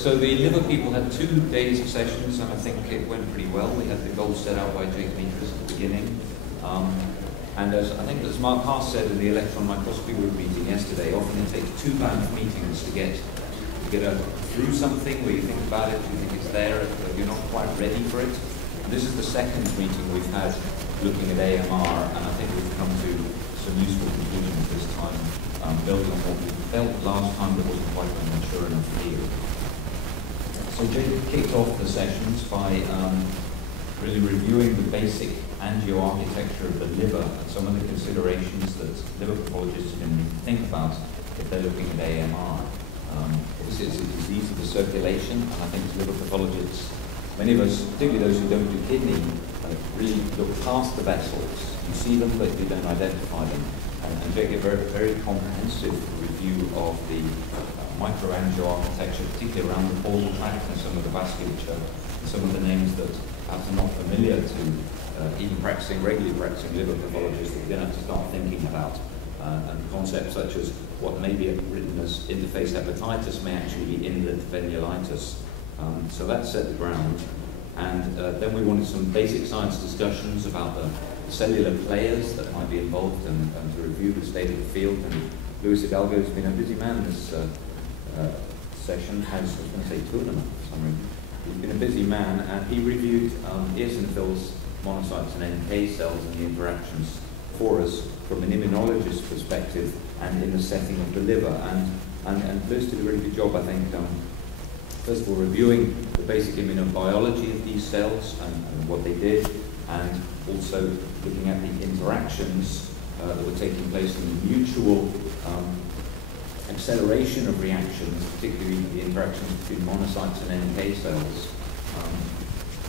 So the liver people had 2 days of sessions, and I think it went pretty well. We had the goal set out by Jake Meters at the beginning. And I think as Mark Haas said in the electron microscopy group meeting yesterday, often it takes 2 Banff meetings to get through something where you think about it, you think it's there, but you're not quite ready for it. And this is the second meeting we've had looking at AMR, and I think we've come to some useful conclusions this time, building on what we felt last time that wasn't quite a mature enough field. So Jake kicked off the sessions by really reviewing the basic angioarchitecture of the liver and some of the considerations that liver pathologists can think about if they're looking at AMR. Obviously it's a disease of the circulation, and I think as liver pathologists, many of us, particularly those who don't do kidney, really look past the vessels. You see them, but you don't identify them. And Jake gave a very, very comprehensive review of the microangioarchitecture, particularly around the caudal tract and some of the vasculature, and some of the names that perhaps are not familiar to even regularly practicing liver pathologists that we're going to have to start thinking about. And concepts such as what may be written as interface hepatitis may actually be inlet venulitis. So that set the ground. And then we wanted some basic science discussions about the cellular players that might be involved and to review the state of the field. And Luis Hidalgo has been a busy man this session, I was going to say tournament for some reason. He's been a busy man, and he reviewed eosinophils, monocytes and NK cells and the interactions for us from an immunologist's perspective and in the setting of the liver. And Luis did a really good job, I think, first of all reviewing the basic immunobiology of these cells and what they did, and also looking at the interactions that were taking place in the mutual acceleration of reactions, particularly the interactions between monocytes and NK cells.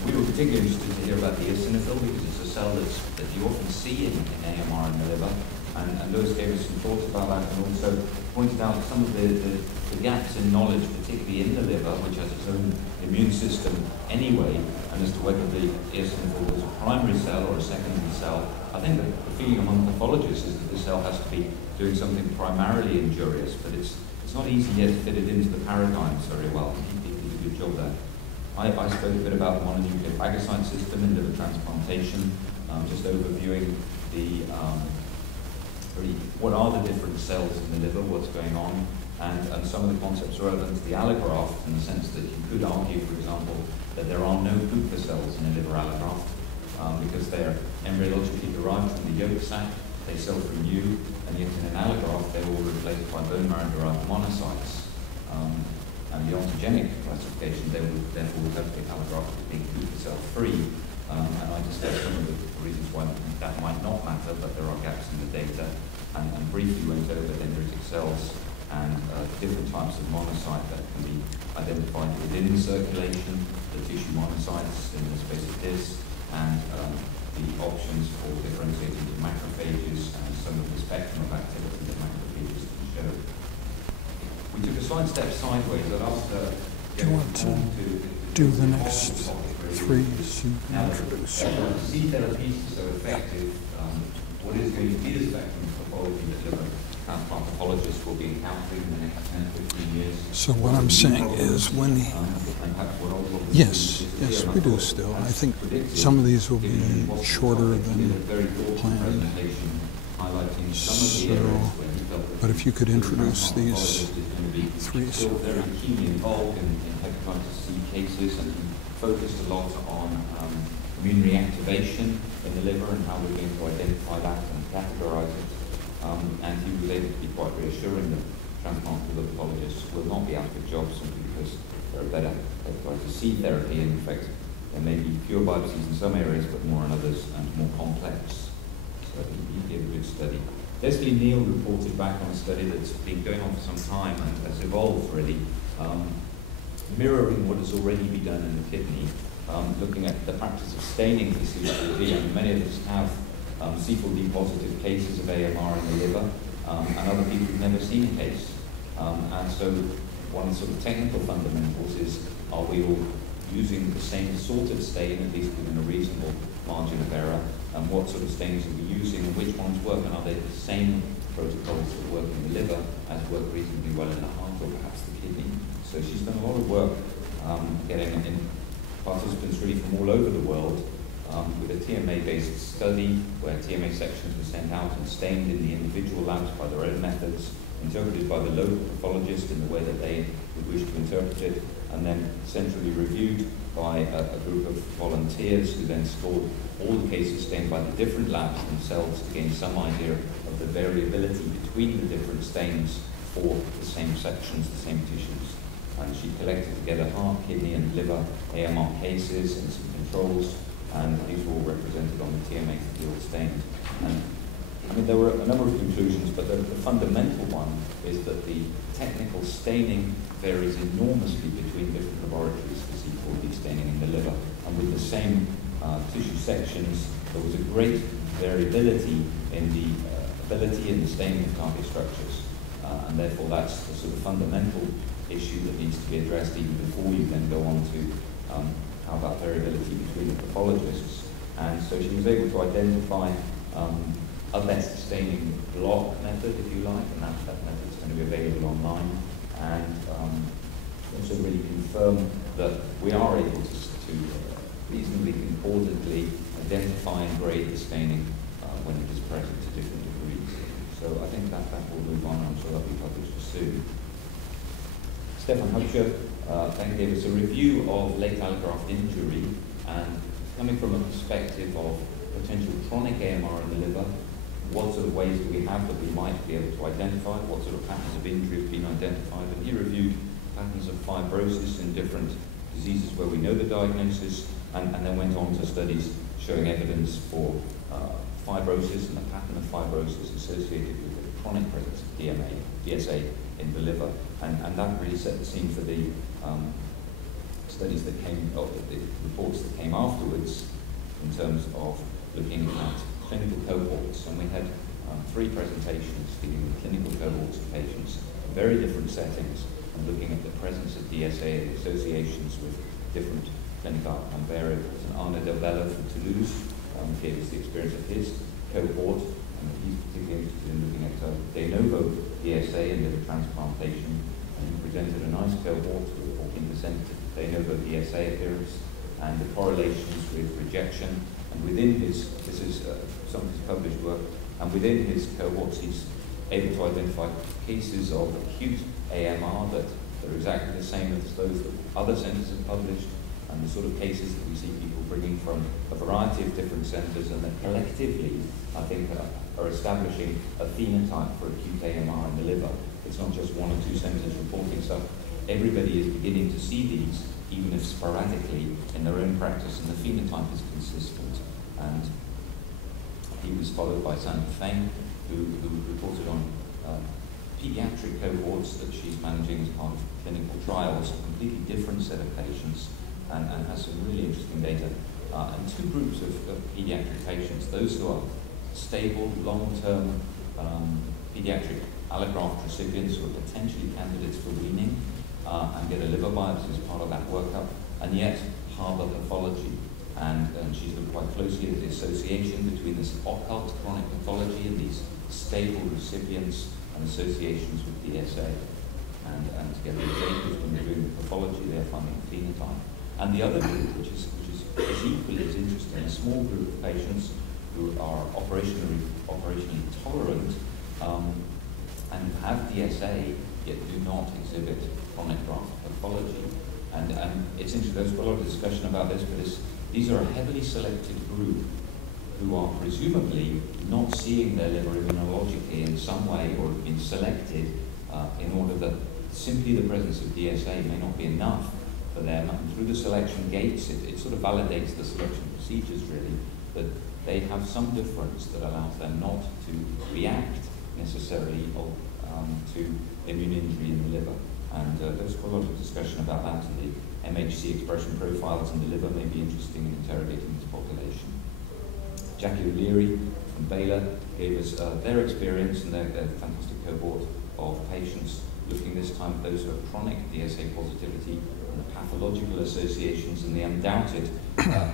We were particularly interested to hear about the eosinophil because it's a cell that you often see in AMR in the liver, and Lewis gave us some thoughts about that and also pointed out some of the gaps in knowledge, particularly in the liver, which has its own immune system anyway, and as to whether the eosinophil was a primary cell or a secondary cell. I think that the feeling among pathologists is that the cell has to be doing something primarily injurious, but it's not easy yet to fit it into the paradigms very well. He did a good job there. I spoke a bit about the mononuclear phagocyte system in liver transplantation, just overviewing what are the different cells in the liver, what's going on, and some of the concepts relevant to the allograft, in the sense that you could argue, for example, that there are no Kupffer cells in a liver allograft because they're embryologically derived from the yolk sac, they self-renew, and yet in an allograft they're all replaced by bone marrow-derived monocytes. And the ontogenic classification, they would therefore have the allograft as being Kupffer cell-free. And I discussed some of the reasons why that might not matter, but there are gaps in the data, and briefly went over dendritic cells and different types of monocyte that can be identified within the circulation, the tissue monocytes in the space of this, and the options for differentiating to macrophages and some of the spectrum of activity that macrophages can show. We took a slight step sideways. I'd asked do you want to do the next 3 so you can introduce? C therapies are so effective. What is going to be the spectrum of pathology that liver transplant pathologists will be encountering in the next 10 to 15 years? So what I'm saying is when the... Yes, we do still. I think some of these will be shorter than planned. So, but if you could introduce these 3. Still very keenly involved in hepatitis C cases, and focused a lot on immune reactivation in the liver and how we're going to identify that and categorize it. And he was able to be quite reassuring that transplant liver pathologists will not be out of a job simply because there are better hepatitis C therapy, and in fact there may be fewer biopsies in some areas but more in others and more complex. So he gave a good study. Leslie Neal reported back on a study that's been going on for some time and has evolved really, mirroring what has already been done in the kidney, looking at the practice of staining for C4D. And many of us have C4D positive cases of AMR in the liver, and other people who've never seen a case. And so one of the sort of technical fundamentals is, are we all using the same sort of stain, at least within a reasonable margin of error, and what sort of stains are we using, and which ones work, and are they the same protocols that work in the liver as work reasonably well in the heart or perhaps the kidney. So she's done a lot of work getting in participants really from all over the world with a TMA-based study where TMA sections were sent out and stained in the individual labs by their own methods, interpreted by the local pathologist in the way that they would wish to interpret it, and then centrally reviewed by a group of volunteers who then stored all the cases stained by the different labs themselves to gain some idea of the variability between the different stains for the same sections, the same tissues. And she collected together heart, kidney and liver AMR cases and some controls, and these were all represented on the TMA field stained. And I mean, there were a number of conclusions, but the fundamental one is that the technical staining varies enormously between different laboratories for C4D staining in the liver. And with the same tissue sections, there was a great variability in the ability and the staining of target structures. And therefore, that's the sort of fundamental issue that needs to be addressed even before you then go on to how about variability between the pathologists. And so she was able to identify a best staining block method, if you like, and that method is going to be available online, and also really confirm that we are able to reasonably concordantly identify and grade the staining when it is present to different degrees. So I think that will move on, and I'm sure that will be published soon. Stefan Hubscher then gave us a review of late allograft injury, and coming from a perspective of potential chronic AMR in the liver, what sort of ways do we have that we might be able to identify, what sort of patterns of injury have been identified, and he reviewed patterns of fibrosis in different diseases where we know the diagnosis, and then went on to studies showing evidence for fibrosis and the pattern of fibrosis associated with the chronic presence of DSA in the liver, and that really set the scene for the studies that came, or the reports that came afterwards in terms of looking at clinical cohorts, and we had 3 presentations dealing with clinical cohorts of patients in very different settings and looking at the presence of DSA and associations with different clinical outcome variables. And Arnaud Delbello from Toulouse gave us the experience of his cohort, and he's particularly interested in looking at de novo DSA and liver transplantation, and he presented a nice cohort with 14% de novo DSA appearance and the correlations with rejection. And within his, this is some of his published work, and within his cohorts he's able to identify cases of acute AMR that are exactly the same as those that other centres have published, and the sort of cases that we see people bringing from a variety of different centres, and that collectively, I think, are establishing a phenotype for acute AMR in the liver. It's not just 1 or 2 centres reporting stuff. Everybody is beginning to see these, even if sporadically, in their own practice, and the phenotype is consistent. And he was followed by Sandra Feng, who reported on pediatric cohorts that she's managing as part of clinical trials, a completely different set of patients, and has some really interesting data. And 2 groups of pediatric patients, those who are stable, long-term pediatric allograft recipients who are potentially candidates for weaning and get a liver biopsy as part of that workup, and yet harbour pathology. And she's looked quite closely at the association between this occult chronic pathology and these stable recipients and associations with DSA. And together with Jacobs, when they're doing the pathology, they're finding a phenotype. And the other group, which is equally as interesting, a small group of patients who are operationally tolerant and have DSA, yet do not exhibit chronic graft pathology. And it's interesting, there's a lot of discussion about this, but these are a heavily selected group who are presumably not seeing their liver immunologically in some way, or have been selected in order that simply the presence of DSA may not be enough for them. And through the selection gates, it sort of validates the selection procedures really, that they have some difference that allows them not to react necessarily to immune injury in the liver. And there's quite a lot of discussion about that, and the MHC expression profiles in the liver may be interesting in interrogating this population. Jackie O'Leary from Baylor gave us their experience and their fantastic cohort of patients looking this time at those who have chronic DSA positivity and the pathological associations and the undoubted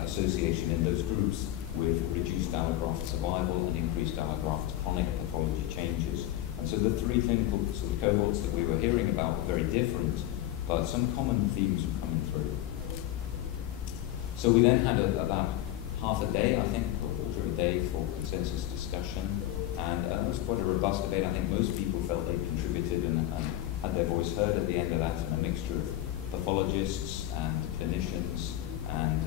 association in those groups with reduced allograft survival and increased allograft chronic pathology changes. And so the three clinical sort of cohorts that we were hearing about were very different, but some common themes were coming through. So we then had about half a day, I think, or a quarter of a day for consensus discussion, and it was quite a robust debate. I think most people felt they contributed and had their voice heard at the end of that, and a mixture of pathologists and clinicians and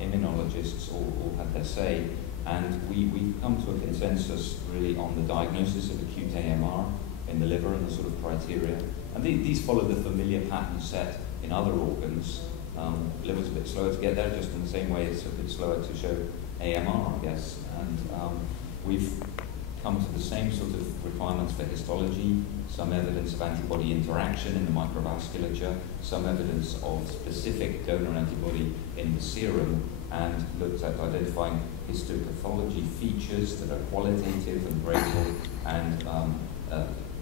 immunologists all had their say. And we've come to a consensus really on the diagnosis of acute AMR in the liver and the sort of criteria. And these follow the familiar pattern set in other organs. The liver's a bit slower to get there, just in the same way it's a bit slower to show AMR, I guess. And we've come to the same sort of requirements for histology, some evidence of antibody interaction in the microvasculature, some evidence of specific donor antibody in the serum, and looked at identifying histopathology features that are qualitative and gradable, and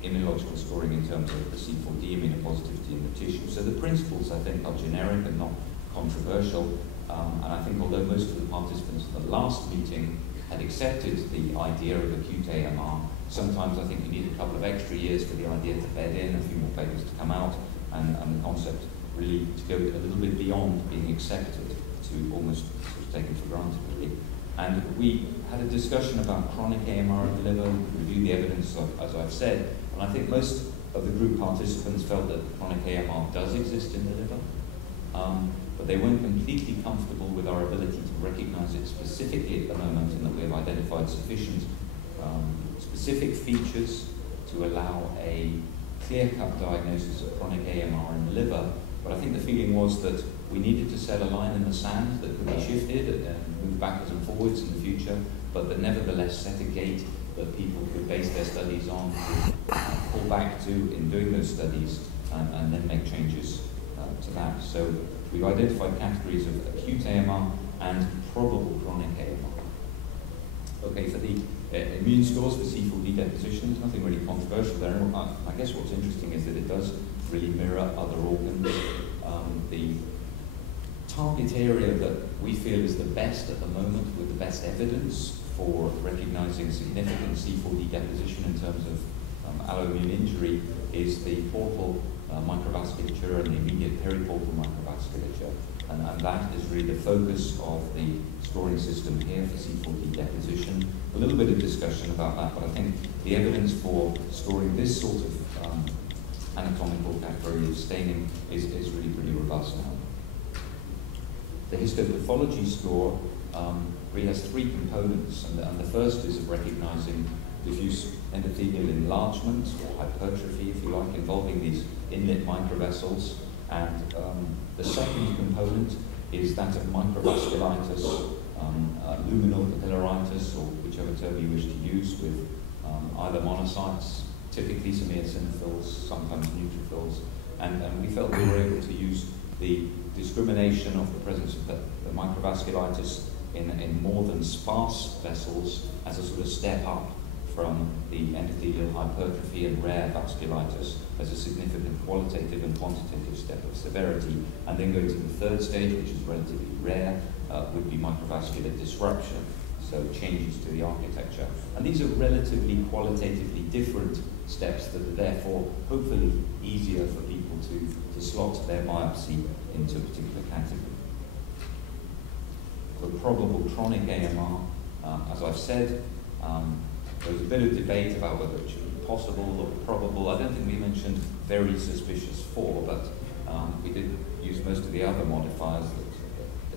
immunological scoring in terms of the C4D immunopositivity in the tissue. So the principles, I think, are generic and not controversial, and I think although most of the participants at the last meeting had accepted the idea of acute AMR, sometimes I think we need a couple of extra years for the idea to bed in, a few more papers to come out, and the concept really to go a little bit beyond being accepted to almost sort of taken for granted, really. And we had a discussion about chronic AMR of the liver, reviewed the evidence, as I've said, and I think most of the group participants felt that chronic AMR does exist in the liver, but they weren't completely comfortable with our ability to recognize it specifically at the moment, and that we have identified sufficient specific features to allow a clear-cut diagnosis of chronic AMR in the liver. But I think the feeling was that we needed to set a line in the sand that could be shifted and move backwards and forwards in the future, but that nevertheless set a gate that people could base their studies on, pull back to in doing those studies, and then make changes to that. So we've identified categories of acute AMR and probable chronic AMR. Okay, for the immune scores for C4D deposition, there's nothing really controversial there. I guess what's interesting is that it does really mirror other organs. The target area that we feel is the best at the moment, with the best evidence for recognizing significant C4D deposition in terms of alloimmune injury, is the portal microvasculature and the immediate periportal microvasculature. And that is really the focus of the scoring system here for C4D deposition. A little bit of discussion about that, but I think the evidence for scoring this sort of anatomical category of staining is really pretty robust now. The histopathology score really has three components, and the first is of recognizing diffuse endothelial enlargement, or hypertrophy, if you like, involving these inlet microvessels. And the second component is that of microvasculitis, luminal capillaritis, or whichever term you wish to use, with either monocytes, typically some eosinophils, sometimes neutrophils, and we felt we were able to use the discrimination of the presence of the microvasculitis in more than sparse vessels as a sort of step up from the endothelial hypertrophy and rare vasculitis as a significant qualitative and quantitative step of severity. And then going to the third stage, which is relatively rare, would be microvascular disruption, so changes to the architecture. And these are relatively qualitatively different steps that are therefore hopefully easier for people to slot their biopsy into a particular category. For probable chronic AMR, as I've said, there was a bit of debate about whether it should be possible or probable. I don't think we mentioned very suspicious for, but we did use most of the other modifiers,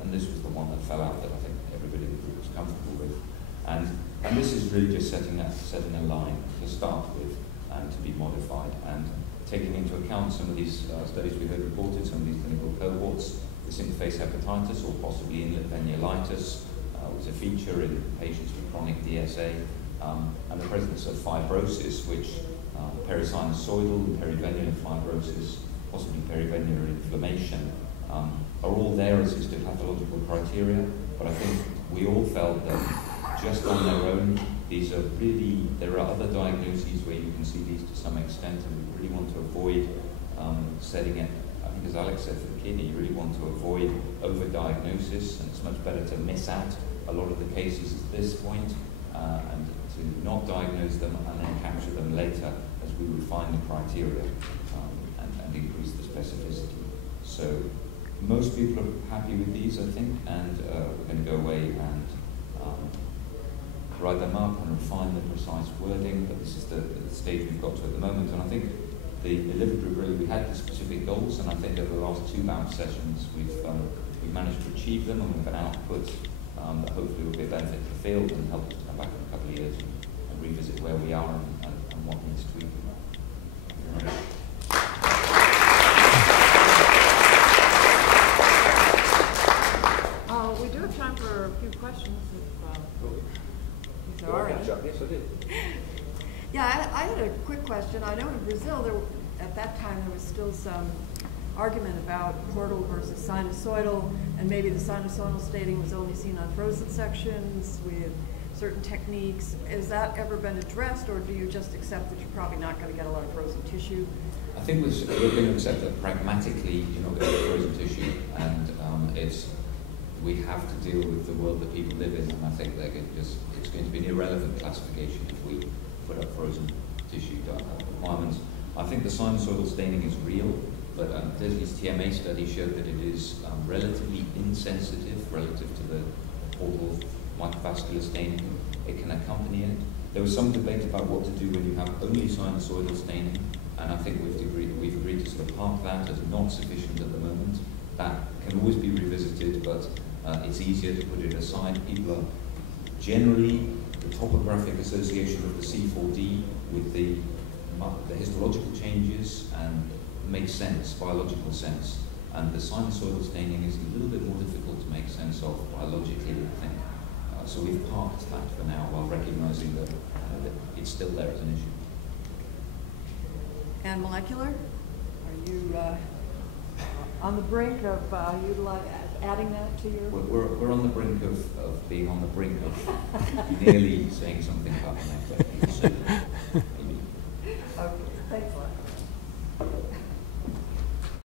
and this was the one that fell out that I think everybody in the group was comfortable with. And this is really just setting a line to start with and to be modified, and taking into account some of these studies we heard reported, some of these clinical cohorts. This interface hepatitis or possibly inlet venulitis was a feature in patients with chronic DSA, and the presence of fibrosis, which perisinusoidal and perivenular fibrosis, possibly perivenular inflammation, are all there as histopathological criteria. But I think we all felt that just on their own, these are really, there are other diagnoses where you can see these to some extent, and we really want to avoid setting it, I think as Alex said, for the kidney, you really want to avoid overdiagnosis, and it's much better to miss out a lot of the cases at this point, and to not diagnose them and then capture them later as we refine the criteria and increase the specificity. So most people are happy with these, I think, and we're going to go away and write them up and refine the precise wording, but this is the stage we've got to at the moment. And I think the liver group, really, we had the specific goals, and I think over the last 2 Banff sessions we've managed to achieve them, and we've an output that hopefully will be a benefit to the field and help us to come back in a couple of years and revisit where we are and what needs tweaking. We do have time for a few questions. If there are any. Yes, I did. Yeah, I had a quick question. I know in Brazil, at that time, there was still some argument about portal versus sinusoidal, and maybe the sinusoidal staining was only seen on frozen sections with certain techniques. Has that ever been addressed, or do you just accept that you're probably not going to get a lot of frozen tissue? I think we're going to accept that pragmatically you're not going to get frozen tissue, and we have to deal with the world that people live in, and I think it's going to be an irrelevant classification if we put up frozen tissue requirements. I think the sinusoidal staining is real, but Leslie's TMA study showed that it is relatively insensitive relative to the portal microvascular staining. It can accompany it. There was some debate about what to do when you have only sinusoidal staining, and I think we've agreed to sort of park that as not sufficient at the moment. That can always be revisited, but it's easier to put it aside. People are generally, the topographic association of the C4D with the histological changes and makes sense, biological sense. And the sinusoidal staining is a little bit more difficult to make sense of biologically, I think. So we've parked that for now while recognizing that it's still there as an issue. And molecular? Are you on the brink of adding that to your... We're on the brink of being on the brink of nearly saying something about molecular. Okay, thanks a lot.